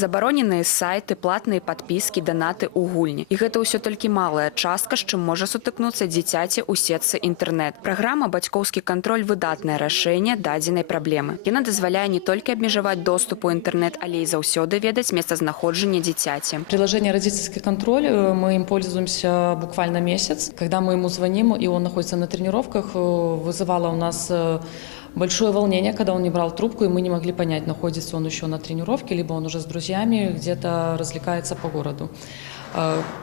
Забароненыя сайты, платныя падпіскі, данаты ў гульні. І гэта ўсё толькі малая частка, з чым можа сутыкнуцца дзіцяці ў сетцы інтэрнэт. Праграма «Бацькоўскі кантроль» – выдатнае рашэнне дадзенай праблемы. Яна дазваляе не толькі абмежаваць доступ у інтэрнэт, але і заўсёды ведаць месцазнаходжанне дзіцяці. Приложение «Родительский контроль», мы им пользуемся буквально месяц. Когда мы ему звоним, и он находится на тренировках, вызывало у нас большое волнение, когда он не брал трубку, и мы не могли понять, находится он еще на тренировке, либо он уже с друзьями где-то развлекается по городу.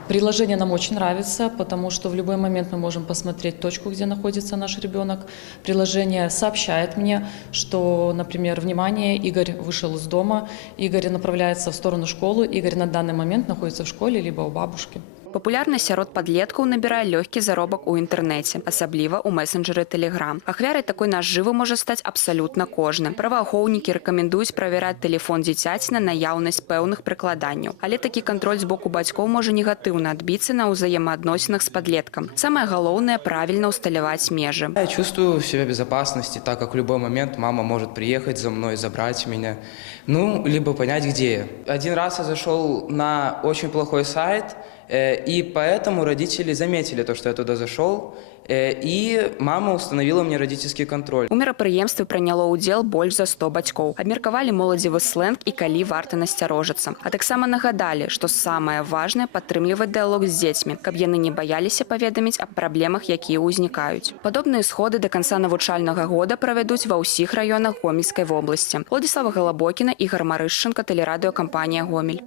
Приложение нам очень нравится, потому что в любой момент мы можем посмотреть точку, где находится наш ребенок. Приложение сообщает мне, что, например, внимание, Игорь вышел из дома, Игорь направляется в сторону школы, Игорь на данный момент находится в школе, либо у бабушки. Папулярнасць сярод падлеткаў набірае лёгкі заробак у інтэрнэце, асабліва ў месенджеры Telegram. Ахвярай такой нажывы можа стаць абсалютна кожны. Праваахоўнікі рэкамендуюць правяраць тэлефон дзіцяці на наяўнасць пэўных прыкладанняў. Але такі кантроль з боку бацькоў можа негатыўна адбіцца на ўзаемаадносінах з падлеткам. Самае галоўнае – правильно усталяваць межы. Я чувствую себя в безопасности, так как в любой момент мама может приехать за мной, забрать меня, либо понять, где я. Один раз я зашел на очень плохой сайт, и поэтому родители заметили то, что я туда зашел, и мама установила мне родительский контроль. У мерапрыемстве прыняло ўдзел больш за 100 бацькоў. Абмеркавалі моладзевы слэнг і калі варта насцярожыцца. А таксама нагадалі, што самае важнае – падтрымліваць дыялог з дзецьмі, каб яны не баяліся паведаміць аб праблемах, якія ўзнікаюць. Падобныя сходы да канца навучальнага года правядуць ва ўсіх раёнах Гомельскай вобласці. Владислава Голобокіна, Ігор Марышченко, тэлерадыёкампанія «Гомель».